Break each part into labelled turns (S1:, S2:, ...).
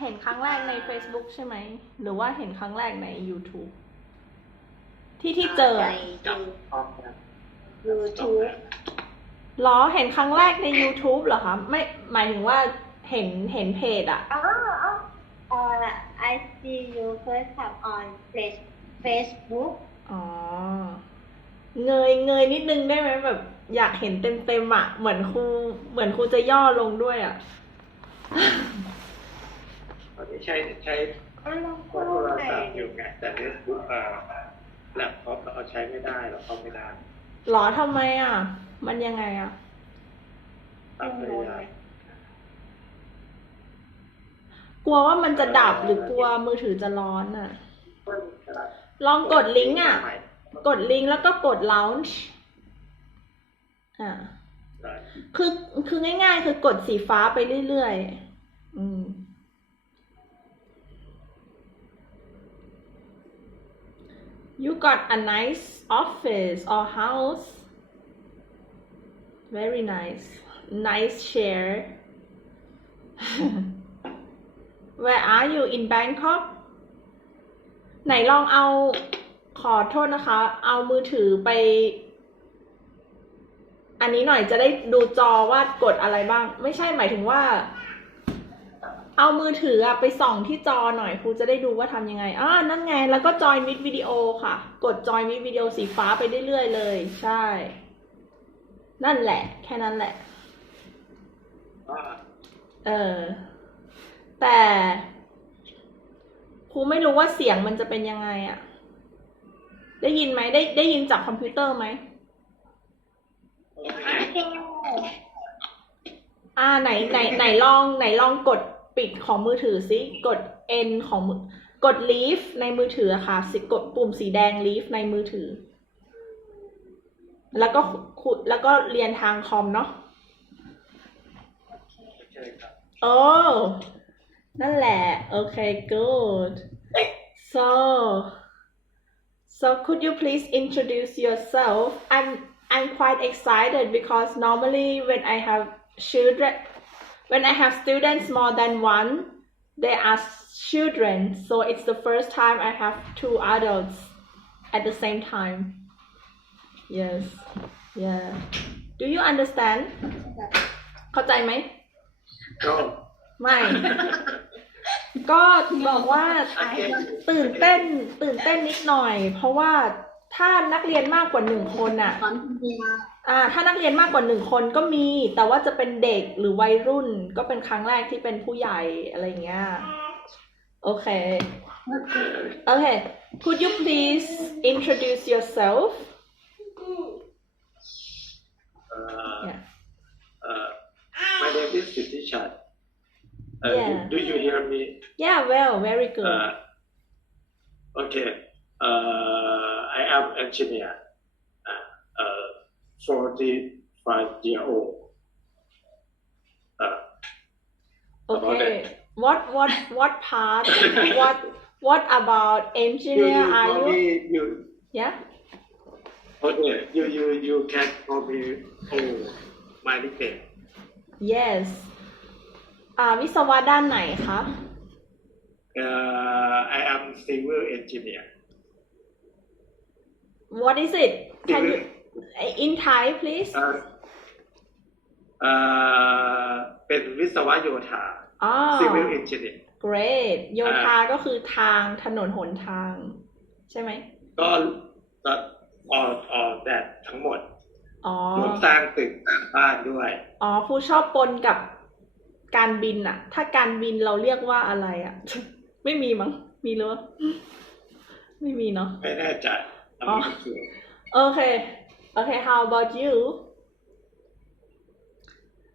S1: เห็นครั้งแรกใน Facebook ใช่ไหม หรือว่าเห็นครั้งแรกใน YouTube ที่ที่เจอ
S2: ใน
S1: อะ
S3: ออกนะ
S2: ยูทูบ
S1: หรอเห็นครั้งแรกใน YouTube เหรอคะ ไม่หมายถึงว่าเห็นเห็นเพจอะ
S2: อ๋ออ๋อเอ่อ I see you first time on Face Facebook
S1: อ๋อ เงยเงยนิดนึงได้ไหมแบบ อยากเห็นเต็มเต็มๆอะเหมือนครูเหมือนครูจะย่อลงด้วยอะ
S3: ตอนนี้ ใช้ใช้
S2: ก็ลอง
S3: โท
S2: พูด
S3: ร
S2: ไป
S3: ศัพท์อยู่ไงแต่เฟซบุ๊กอ่าแล็ปท็อปเราเอาใช้ไม่ได้เราเข้าไม่ได้
S1: หรอทำไมอะมันยังไงอะ
S3: ตามพยายาม
S1: กลัวว่ามันจะดับหรือกลัวมือถือจะร้อนอะลองกดลิงก์อะกดลิงก์แล้วก็กด launch อ่า
S3: ได้
S1: คือคือง่ายๆ คือกดสีฟ้าไปเรื่อยๆ อืม you got a nice office or house very nice nice chair where are you in Bangkok ไหนลองเอาขอโทษนะคะ เอามือถือไป อันนี้หน่อยจะได้ดูจอว่ากดอะไรบ้าง ไม่ใช่หมายถึงว่า เอามือถืออะไปส่องที่จอหน่อยครูจะได้ดูว่าทำยังไงอ่านั่นไง แล้วก็จอยมิดวิดีโอค่ะ กดจอยมิดวิดีโอสีฟ้าไปเรื่อยๆเลย ใช่ นั่นแหละ แค่นั้นแหละ
S3: อ่า
S1: เออ แต่ครูไม่รู้ว่าเสียงมันจะเป็นยังไงอะได้ยินไหมได้ได้ยินจากคอมพิวเตอร์ไหม
S3: โอเค
S1: อ่าไหนไหนไหนลองไหนลองกด ปิดของมือถือสิกด N ของมือกด leave ในมือถืออะค่ะสิกดปุ่มสีแดง leave ในมือถือ แล้วก็ขุดแล้วก็เรียนทางคอมเนาะ
S3: โอเคครับ
S1: โอ้นั่นแหละโอเค good so so could you please introduce yourself I'm I'm quite excited because normally when I have children when I have students more than one they are children so it's the first time I have two adults at the same time yes yeah do you understand เข้าใจไหม
S3: ก็
S1: ไม่ ก็บอกว่าตื่นเต้น ตื่นเต้นนิดหน่อย เพราะว่า ถ้านักเรียนมากกว่าหนึ่งคนอะ
S2: สอนคนเดียว
S1: อ่า ถ้านักเรียนมากกว่าหนึ่งคนก็มี แต่ว่าจะเป็นเด็กหรือวัยรุ่น ก็เป็นครั้งแรกที่เป็นผู้ใหญ่อะไรเงี้ย โอเค โอเค could you please introduce yourself
S3: เอ่อ
S1: yeah
S3: เอ่อ my name is สิทธิชัดเอ่อ
S1: Yeah.
S3: do you hear me
S1: yeah well very good
S3: Uh, okay. Uh, I am engineer. Uh, uh, 45 year old. Uh, about
S1: Okay.
S3: it.
S1: What what what part? what what about
S3: you,
S1: engineer
S3: you
S1: are
S3: call
S1: you?
S3: me, you,
S1: Yeah.
S3: okay, you, you, you can call me, oh, my nickname.
S1: Yes. อ่าวิศวะด้านไหนคะ
S3: Uh, I am civil engineer.
S1: What is it? Can you in Thai please?
S3: Uh, uh, เป็นวิศวะโยธา
S1: อ๋อ
S3: civil engineer
S1: great โยธาก็คือทางถนนหนทาง ใช่ไหม
S3: ก็จะออกออกแบบทั้งหมด
S1: อ๋อ
S3: รวมสร้างตึกสร้างบ้านด้วย
S1: อ๋อครูชอบปนกับการบินอะถ้าการบินเราเรียกว่าอะไรอะไม่มีมั้ง มีหรือวะไม่มีเนาะ
S3: ไม่แน่ใจ
S1: Oh. Okay. Okay. How about you?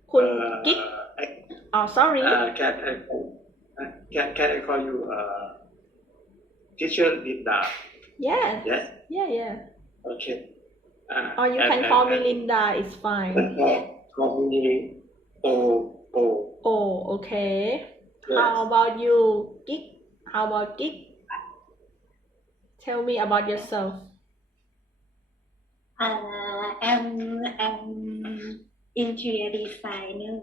S1: Kun uh, Kik? I, oh, sorry.
S3: Uh, can, I, uh, can, can I call you uh, teacher Linda?
S1: Yes.
S3: Yes.
S1: Yeah. Yeah.
S3: Okay. Uh,
S1: or you can call me Linda. It's fine.
S3: Call, call me O O.
S1: Oh, okay.
S3: Yes.
S1: How about you, Gig? How about Gig? Tell me about yourself
S2: uh, I'm interior designer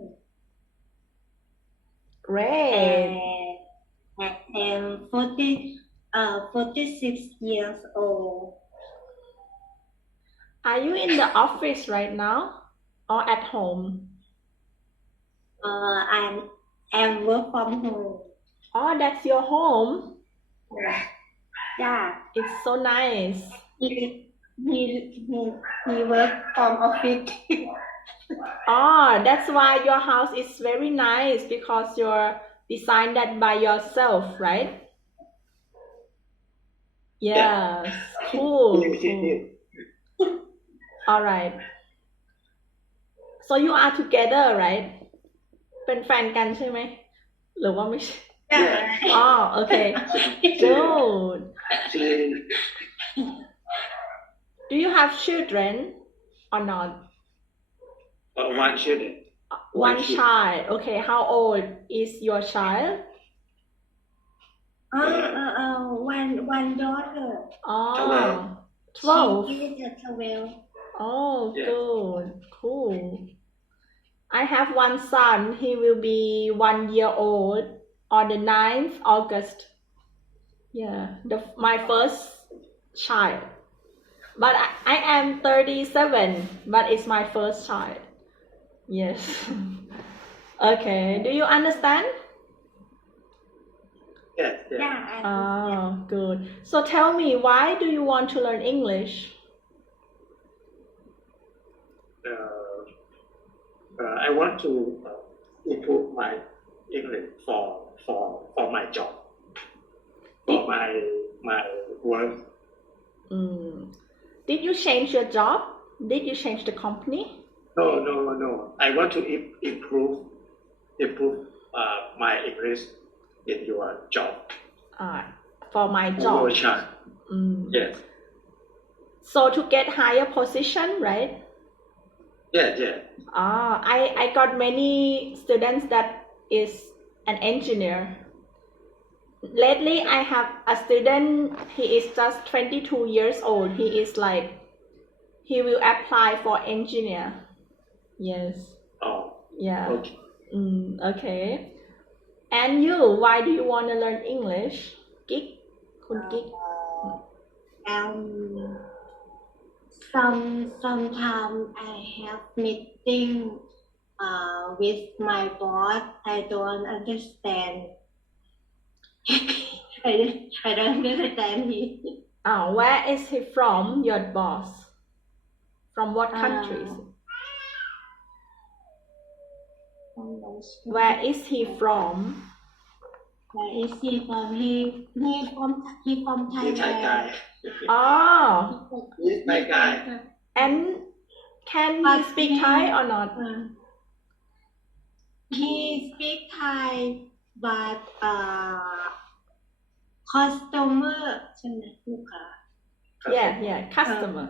S1: great
S2: and forty uh forty six years old.
S1: Are you in the office right now or at home?
S2: Uh, I'm am work from home.
S1: Oh, that's your home.
S2: Yeah, Yeah,
S1: It's so nice
S2: he he he work from office.
S1: Oh, that's why your house is very nice because you're designed that by yourself, right? Yes, cool, cool. All right. So you are together, right? เป็นแฟนกันใช่ไหม หรือว่าไม่ใช่
S2: yeah.
S1: อ๋อโอเค good
S3: Actually,
S1: do you have children or not
S3: uh, one children.
S1: one
S3: kid.
S1: child okay how old is your child
S2: Uh, uh, uh, one one daughter.
S1: oh 12
S2: She is twelve.
S1: Oh,
S3: Yeah.
S1: good. Cool. I have one son. He will be one year old on the 9th August. Yeah, the my first child. But I, I am 37, but it's my first child. Yes. okay. Do you understand?
S3: Yes, yes.
S2: Yeah, I
S1: Oh, good. So tell me, why do you want to learn English?
S3: Uh, uh, I want to uh, improve my English for for for my job, for my my work.
S1: Mm. Did you change your job? Did you change the company?
S3: No, no, no. I want to improve improve uh, my English in your job.
S1: Uh, for my job. Mm.
S3: Yes,
S1: So to get higher position, right?
S3: Yeah, yes.
S1: Ah, I, I got many students that is an engineer lately I have a student, he is just 22 years old. He is like, he will apply for engineer. Yes.
S3: Oh.
S1: Yeah.
S3: Okay.
S1: Mm, okay. And you, why do you want to learn English? Geek? Kun geek? Uh,
S2: um, some, sometimes I have meeting uh, with my boss. I don't understand I don't, I don't understand he.
S1: Ah, where is he from, your boss? From what
S2: Uh,
S1: countries? Where is he from?
S2: Where is he from? He he from he from
S3: He's Thai
S2: Thailand.
S3: guy.
S1: Oh,
S3: He's Thai guy.
S1: and can he speak
S2: he-
S1: Thai or not?
S2: Uh, he speak Thai but uh customer ใช่ไหมลูกค้า
S1: Yeah, yeah, customer.